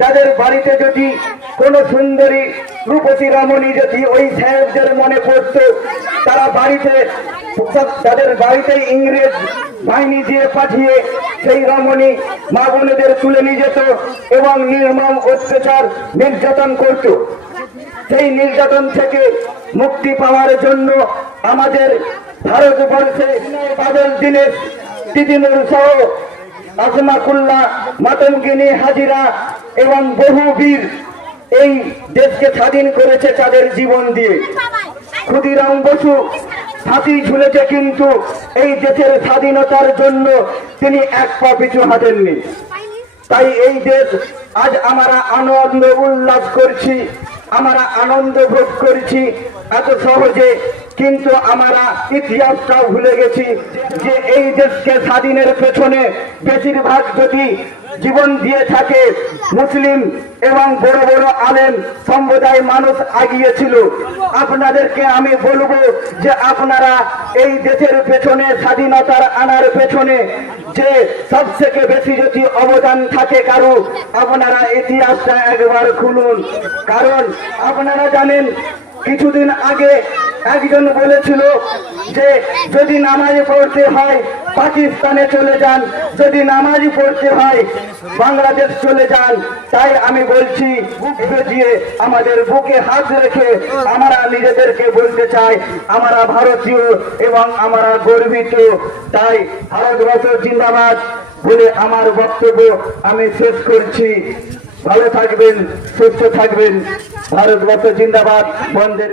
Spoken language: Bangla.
যাদের বাড়িতে যদি কোনো সুন্দরী রূপসী রমণী যদি ওই সাহেবদের মনে পড়তো, তারা তাদের বাড়িতে ইংরেজ বাহিনী দিয়ে পাঠিয়ে সেই রমণী মা বোনেদের তুলে নিয়ে যেত এবং নির্মম অত্যাচার নির্যাতন করত। সেই নির্যাতন থেকে মুক্তি পাওয়ার জন্য আমাদের ভারতবর্ষে বাদল দিনের তিতিনুর সহ আসমাকুল্লাহ, মাতঙ্গিনী হাজিরা এবং বহু বীর এই দেশকে স্বাধীন করেছে তাদের জীবন দিয়ে। ক্ষুদিরাম বসু ফাঁসি ঝুলেছে, কিন্তু এই দেশের স্বাধীনতার জন্য তিনি এক পা পিছু হাঁটেননি। তাই এই দেশ আজ আমরা আনন্দ উল্লাস করছি, আমরা আনন্দ ভোগ করছি এত সহজে, কিন্তু আমরা ইতিহাসটাও ভুলে গেছি যে এই দেশকে স্বাধীনের পেছনে বেশিরভাগ যদি জীবন দিয়ে থাকে মুসলিম এবং বড় বড় আলেম সম্প্রদায় মানুষ আগিয়েছিল। আপনাদেরকে আমি বলবো যে আপনারা এই দেশের পেছনে, স্বাধীনতার আনার পেছনে যে সবথেকে বেশি যদি অবদান থাকে কারো, আপনারা ইতিহাসটা একবার খুলুন। কারণ আপনারা জানেন কিছুদিন আগে একজন বলেছিল যে যদি নামাজ পড়তে হয় পাকিস্তানে চলে যান, যদি নামাজ পড়তে হয় বাংলাদেশ চলে যান। তাই আমি বলছি, বুকে দিয়ে আমাদের বুকে হাত রেখে আমরা নিজেদেরকে বলতে চাই আমরা ভারতীয় এবং আমরা গর্বিত। তাই ভারতবর্ষ জিন্দাবাদ বলে আমার বক্তব্য আমি শেষ করছি। ভালো থাকবেন, সুস্থ থাকবেন। ভারতবর্ষ জিন্দাবাদ। বন্দের